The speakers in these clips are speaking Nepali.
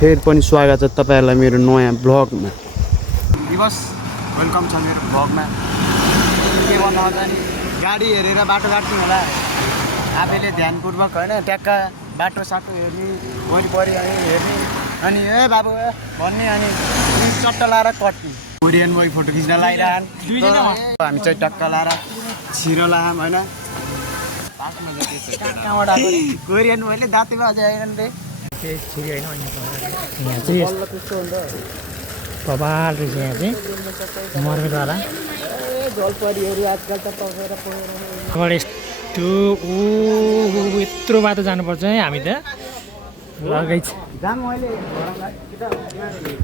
फेरि पनि स्वागत छ तपाईहरुलाई मेरो नयाँ ब्लगमा। दिवस वेलकम छ मेरो ब्लगमा। के भन्नु आउँछ नि गाडी हेरेर बाटो काट्नु होला आफैले ध्यानपूर्वक हैन ट्याक्क बाटो साटो हेर्ने वरिपरि हेर्ने अनि ए बाबु भन्ने अनि चट्ट लाएर कट्ने कोरियन बोय फोटो खिच्न लागिरहन दुईजना हामी चाहिँ टक्क लाएर छिरो लाम हैन पासमा चाहिँ के छ कहाँबाट आको कोरियन बोयले दाँतेमा अझै आएन रे छिरी होइन अन्य यहाँ चाहिँ बबाल रहेछ यहाँ चाहिँ मर्मेतवाला जलपरीहरू आजकल त तपेर अब यस्तो यत्रो बाटो जानुपर्छ है हामी त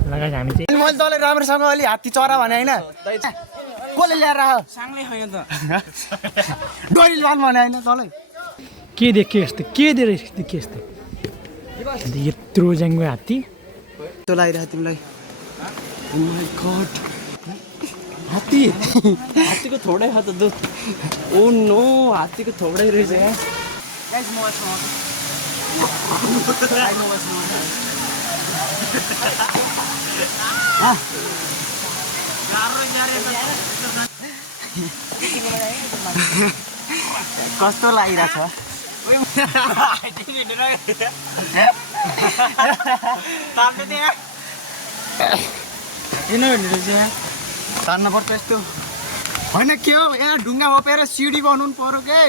लगाइ हामी चाहिँ मैले तँलाई राम्रोसँग अलि हात्ती चरा भने होइन कसले ल्याएर साङ्लै होइन त डोरी लान भने होइन तँलाई के देख्यो यस्तो के देख्यो यस्तो यत्रो ज्याङ्गो हात्ती त्यो लागिरहेको तिमीलाई ओ माय गॉड हात्ती हात्तीको थोडै छ त दुध ओ नो हात्तीको थोडै रहेछ यहाँ गाइस म कस्तो लागिरहेछ तान्न पर्छ यस्तो होइन के हो यहाँ ढुङ्गा ओपेर सिडी बनाउनु पर्यो के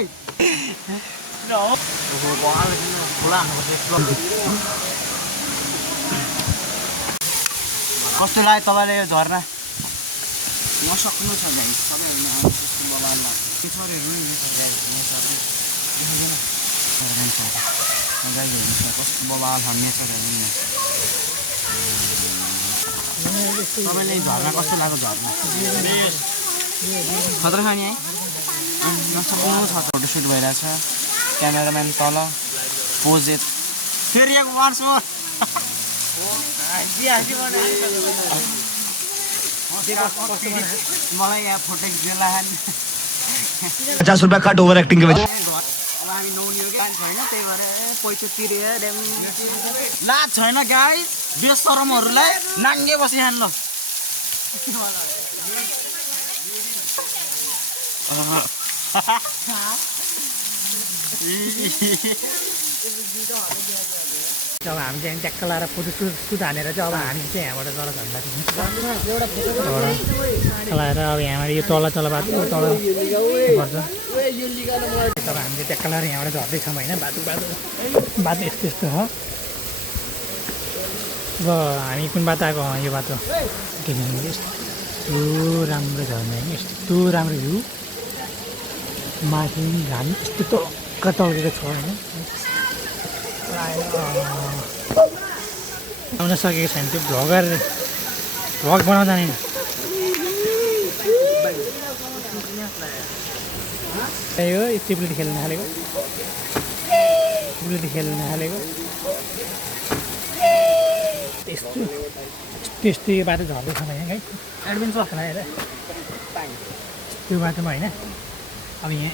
कस्तो लाग्यो तपाईँले यो झर्ना नसक्नु छ नि कस्तो बबाल छ नेचरहरू तपाईँलाई झर्ना कस्तो लाग्यो झर्ना खतरा छ नि है नसक्नु छ फोटोसुट भइरहेछ क्यामेराम्यान तल पोज फेरि एक वान्स मोर मलाई यहाँ फोटो खिच्न 50 रुपया कट ओभर एक्टिंग के वजह हामी नौनी हो क्या छैन त्यही भएर पैसा तिरेर लाज छैन गाइस बेसरमहरूलाई नाङ्गे बसिहाल्नु ल अब हामी चाहिँ ट्याक्क लाएर फोटो सुट हानेर चाहिँ अब हामी चाहिँ यहाँबाट तल झन्डा लाएर अब यहाँबाट यो तल बाटो तल पर्छ अब हामीले ट्याक्क लाएर यहाँबाट झर्दैछौँ होइन बाटो यस्तो यस्तो हो अब हामी कुन बाटो आएको यो बाटो किनभने यस्तो राम्रो झर्ना होइन यस्तो राम्रो भ्यू माथि घाम यस्तो टक्क टल्केको छ होइन आउन सकेको छैन त्यो भ्लग बनाउँदा नि त्यही हो टिप्लेटी खेल्न थालेको यस्तो यो बाटो झर्दैछ यहाँ है एडभेन्चर खेलाएर त्यो बाटोमा होइन अब यहाँ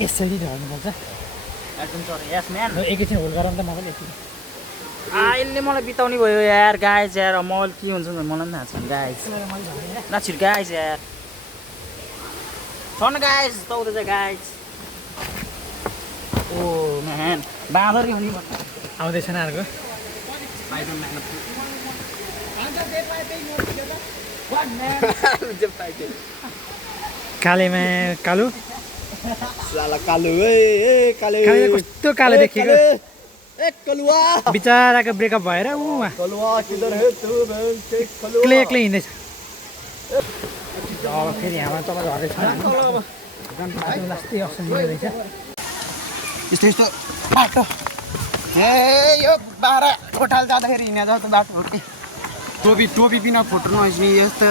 यसरी झर्नुपर्छ एकैछिन होल्ड गरौँ त मलाई यसले मलाई बिताउने भयो यार गाइस यार मल के हुन्छ मलाई पनि थाहा छैन गाइस नछिर गाइस यार छन् गाइस तौदा चाहिँ गाइस ओ म्यान बाँदरै हुने आउँदैछ अर्को कालेमा कालो कस्तो कालो देखेको बिचराको ब्रेकअप भएर एक्लै हिँड्दैछ अब फेरि यहाँबाट तल झर्दैछ लास्टै अप्सन दिँदैछ यस्तो बाटो ए यो बाह्र कोठाल जाँदाखेरि हिँडे जस्तो बाटो हो कि टोपी बिना फोटो नखिच्ने यस्तो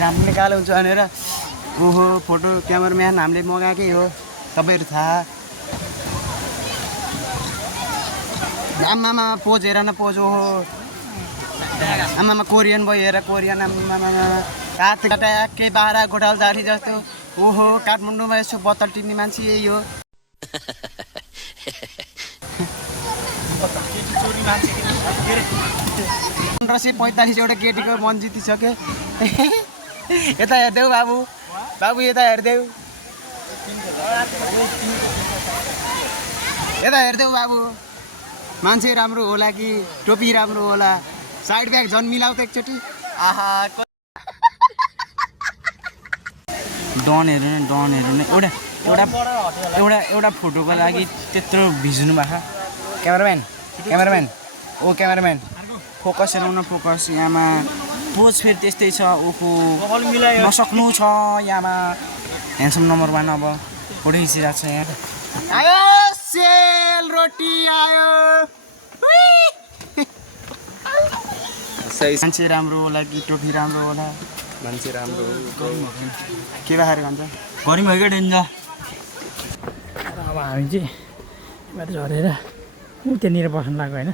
घाम निकालो हुन्छ भनेर ओहो फोटो क्यामेराम्यान हामीले मगाएकै हो तपाईँहरू थाहा आमामा पोज हेर न पोज ओहो आमामा कोरियन बोय हेर कोरियन आमामा काटे बाह्र गोठाल जारी जस्तो ओहो काठमाडौँमा यसो बोतल टिप्ने मान्छे यही हो चोरी मान्छे 1545 केटीको मन जितिसके यता हेर्देऊ बाबु बाबु यता हेर्देऊ बाबु मान्छे राम्रो होला कि टोपी राम्रो होला साइड ब्याग झन् मिलाउ त एकचोटि आहा डनहरू नै एउटा फोटोको लागि त्यत्रो भिज्नु भएको क्यामेराम्यान ओ क्यामेराम्यान फोकस हेरौँ न फोकस यहाँमा पोज फेरि त्यस्तै छ ओको नसक्नु छ यहाँमा ह्यान्डसम नम्बर 1 अब फोटो खिचिरहेको छ यहाँ आयो सेल रोटी आयो मान्छे राम्रो होला कि टोपी राम्रो होला मान्छे राम्रो के बाखेर भन्छ गरी भइगयो डेन्ज अब हामी चाहिँ बाटो झरेर त्यहाँनिर बस्नु लाग्यो होइन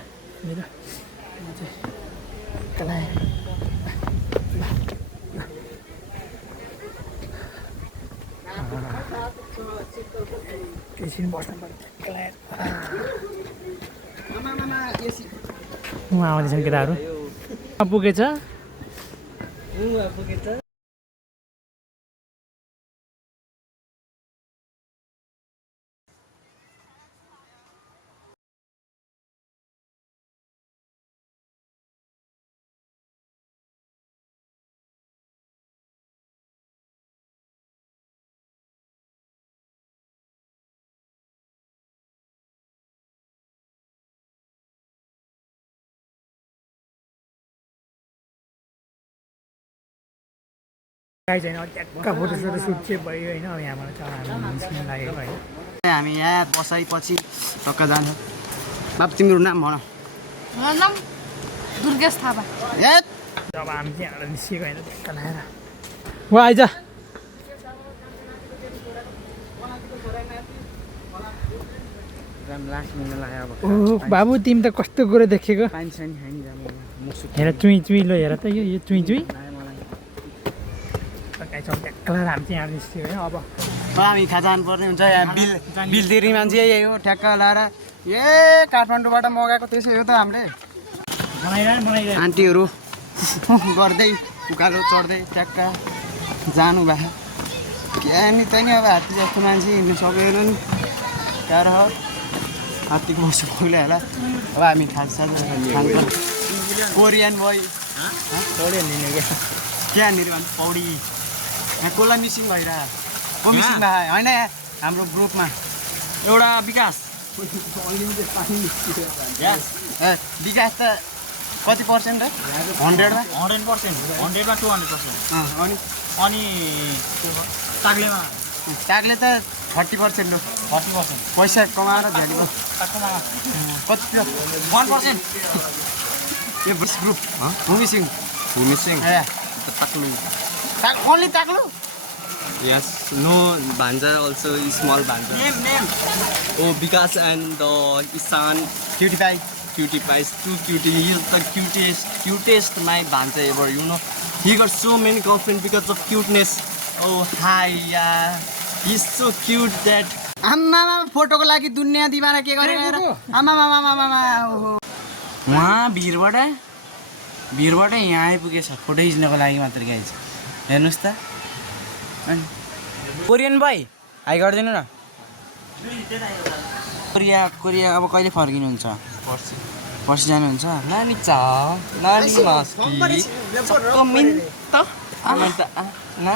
एकछिन बस्नु उहाँ आउँदैछन् केटाहरू पुगेछ छैन ट्याक्क फोटोसोटो सुट चाहिँ भयो होइन अब यहाँबाट चाहिँ हामी निस्किनु लागेको होइन हामी यहाँ बसाइपछि टक्क जान्छ बाबु तिम्रो नाम भन मेरो नाम दुर्गेश थापा ए अब हामी चाहिँ यहाँबाट निस्किएको होइन ट्याक्क लगाएर वा आइज ओ बाबु तिमी त कस्तो कुरो देखेको हेर चुई चुई लो हेर त यो चुई चुई ट्याक्क लगाएर हामी चाहिँ यहाँ निस्कियो होइन अब हामी खा जानुपर्ने हुन्छ यहाँ बिल तिर्ने मान्छे यही हो ठ्याक्क लाएर ए काठमाडौँबाट मगाएको त्यसै हो त हामीले आन्टीहरू गर्दै उकालो चढ्दै ट्याक्क जानु भयो नि त नि अब हात्ती जस्तो मान्छे हिँड्नु सकेन नि गाह्रो हो हात्तीको बस्नु पुग्यो होला अब हामी खान्छ कोरियन बोय कोरियन लिने क्या त्यहाँनिर भन्छ पौडी यहाँ कसलाई मिसिङ भइरह को मिसिङ भयो होइन हाम्रो ग्रुपमा एउटा विकास ए विकास त कति पर्सेन्ट है 100मा 100%, 100मा 200%। अनि ताग्लेमा तागले त 30% हो 40%। पैसा कमाएर झ्यालीको कति थियो 1%। यो बस ग्रुप मिसिङ Missing. ए Taklu. Only Taglu Yes. No Banja also is small Banja. Name. Oh, Vikas and Isan cutie pie cutie pies, too cutie. He is the cutest my Banja ever. You know, he got so many girlfriends because of cuteness. Oh hi, yeah. He's so cute that. आमामा फोटोको लागि दुनियाँ दिवाना के गरेर आमामा उहाँ भिरबाट यहाँ आइपुगेछ फोटो खिच्नको लागि मात्र गाइज हेर्नुहोस् त कोरियन भाइ हाई गरिदिनु न कोरिया अब कहिले फर्किनुहुन्छ पर्सि जानुहुन्छ Nani cha, nani maski. Minta. Na.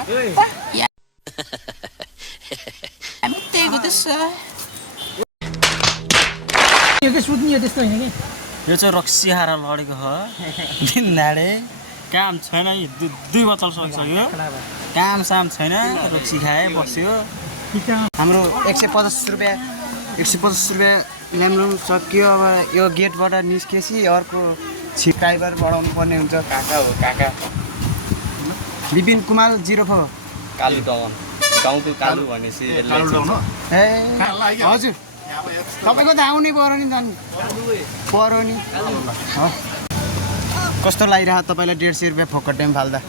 यो के सुत्ने यो त्यस्तो होइन कि यो चाहिँ रक्सी खाएर लडेको हो दिनदाडे काम छैन दुई बोतल सक्यो काम साम छैन रक्सी खाए बस्यो हाम्रो 150 रुपियाँ ल्याम्लुम सक्यो अब यो गेटबाट निस्केपछि अर्को ड्राइभर बढाउनु पर्ने हुन्छ काका विपिन कुमार 04 Kalu dong. Gaउँको कालु भनेपछि ए हजुर तपाईँको त आउनै पर्यो नि त नि कस्तो लागिरहेको तपाईँलाई 150 रुपियाँ फोकटेमा फाल्दा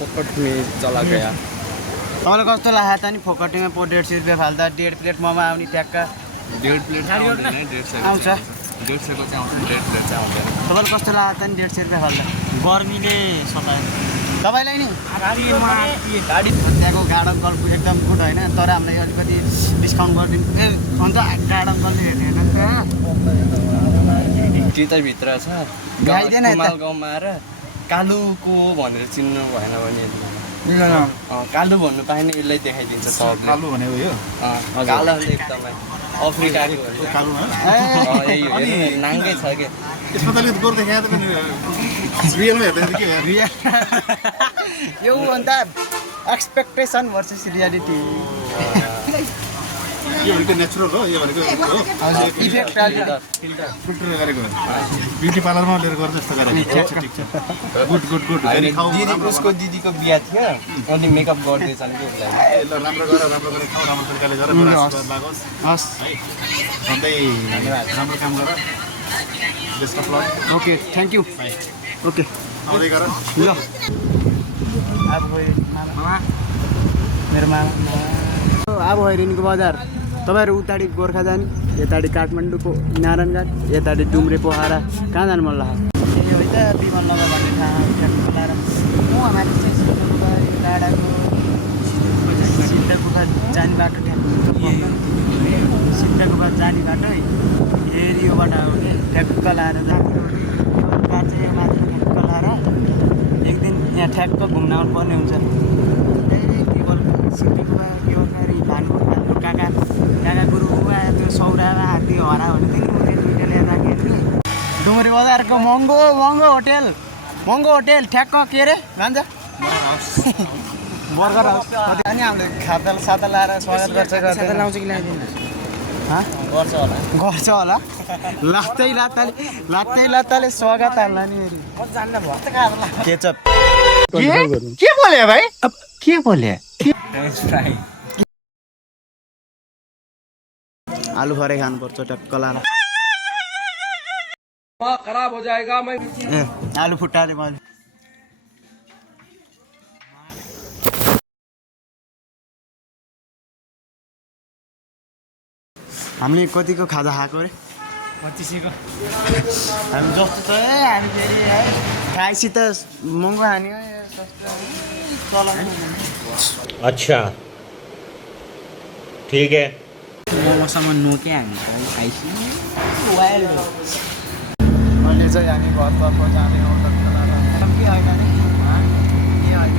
पकड में चला गया. तपाईँलाई कस्तो लाग्यो त नि फोकटेमा 150 रुपियाँ फाल्दा 1.5 प्लेट मोमो आउने ट्याक्क 1.5 प्लेट आउँछ. आउँछ 150 चाहिँ आउँछ 150 चाहिँ आउँदैन तपाईँलाई कस्तो लाग्यो त नि 150 रुपियाँ फाल्दा गर्मीले सतायो तपाईँलाई नि त्यहाँको गार्ड अङ्कल एकदम गुड होइन तर हामीलाई अलिकति डिस्काउन्ट गरिदिनु अन्त गार्ड अङ्कलले हेर्नु भित्र छ गाइदेन यता। कुमाल गाउँमा आएर कालुको भनेर चिन्नु भएन भने कालु भन्नु पाएन यसलाई देखाइदिन्छ सबले कालो भनेको यो कालो एकदमै अफ्रिकाको कालो यही हो हेर्नु, नाङ्गै छ के यसमा त अलिकति गोर देखाएको त रियलमा हेर्दाखेरि के भयो यो अन्त एक्सपेक्टेसन भर्सेस रियालिटी यो भनेको नेचुरल हो यो भनेको हो इफेक्ट फिल्टर गरेको हो ब्युटी पार्लरमा लिएर गरेर जस्तो गरेको ठिक छ गुड गुड गुड अनि खाऊ दिदी उसको दिदीको बिहा थियो अनि मेकअप गर्दैछन् कि उसलाई ल राम्रो गरेर खाऊ राम्रो तरिकाले गरेर मेरो आशीर्वाद लागोस् हस् है सधैँ राम्रो काम गर best of lock okay thank you okay आउँदै गर ल अब गयो मामा मेरो मामा अब हैरेनीको बजार तपाईँहरू उताडि गोर्खा जाने यताडि काठमाडौँको नारायणघाट यताडि डुम्रे पोखरा कहाँ जानु मन लाग्यो ए हो त विमल नगर भन्ने ठाउँ ट्याक्टर लाएर हामी चाहिँ सिद्धगुफा डाँडाको सिद्धगुफा जाने बाटो सिद्धगुफा जाने बाटो है फेरि योबाट ठ्याक्क लाएर जाने चाहिँ माथि ठ्याक्क लाएर एक दिन यहाँ ठ्याक्क घुम्न आउनुपर्ने हुन्छ सिद्धगुफा भानु काका गुरु त्यो सौरामा हात्ती हरा भनेदेखि उनीहरू ल्याएर राखेको डुमरे बजारको महँगो होटेल ठ्याक्क के अरे भन्छ बर्गर हाउस अनि हामीले खाता साता लाएर स्वागत गर्छ लाउँछ कि ल्याइदिनु गर्छ होला लात्तैले स्वागत हाल्ला नि केचप के बोले भाइ अब के बोले आलु फ्राई खानुपर्छ टक्क लाएर खराब हो जाएगा मैं आलु फुटाले मैले हामीले कतिको खाजा खाएको अरे 25 हामी जस्तो छ है हामी फेरि है खाएपछि त महँगो हान्यो अच्छा ठीक है मोमोसम्म नोक्या हामी खाइसु अहिले चाहिँ हामी घरतर्फ जाने हो के होइन नि के होइन